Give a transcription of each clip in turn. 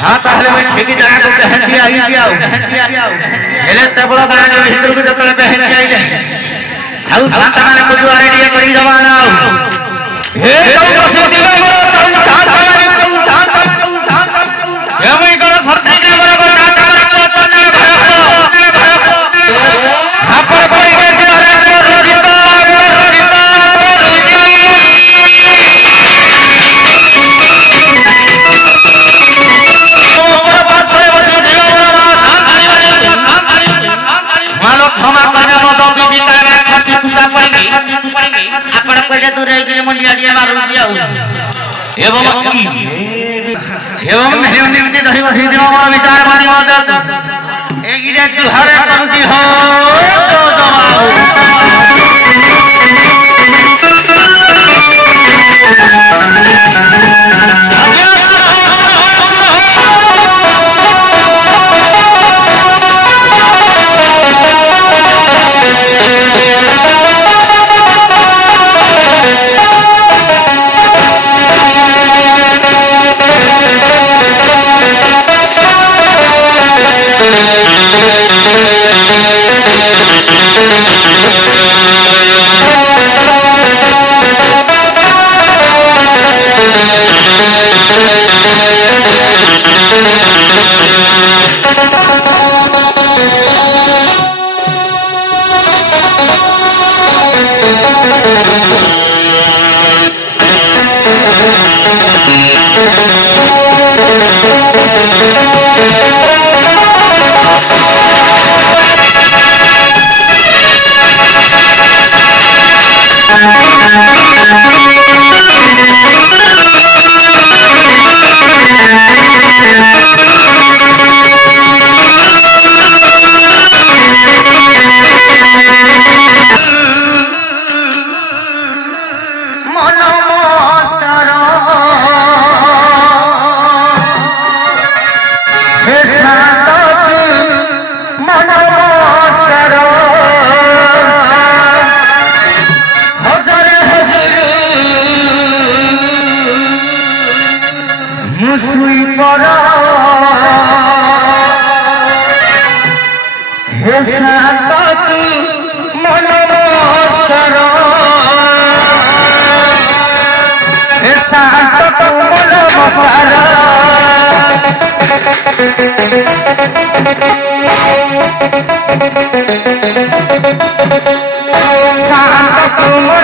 हाँ ताहले मैं ठेकी जगह को पहन दिया ही जाओ हेले तबला गाना के भीतर को जतले पहन के आइले साउ शांता माने को जुआरे दिए करी जमाना हे कौ बसे दिवा मोर साउ शांता माने कौ शांता हे मैं करो सरसे के मोर को शांता माने को तने घर हां पर कोई के जुआरे को जिंदा क्षमा करने मत बीजी करना खसी खुशा पड़ेगी आपण कोइले दूर रही के मुंडिया दिया मारू दिया एवं निमित्त धरि बसी दिवा मोर विचार मानी मत एगिरे जुहारे करूती हो जो जमाओ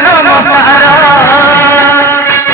Namaskar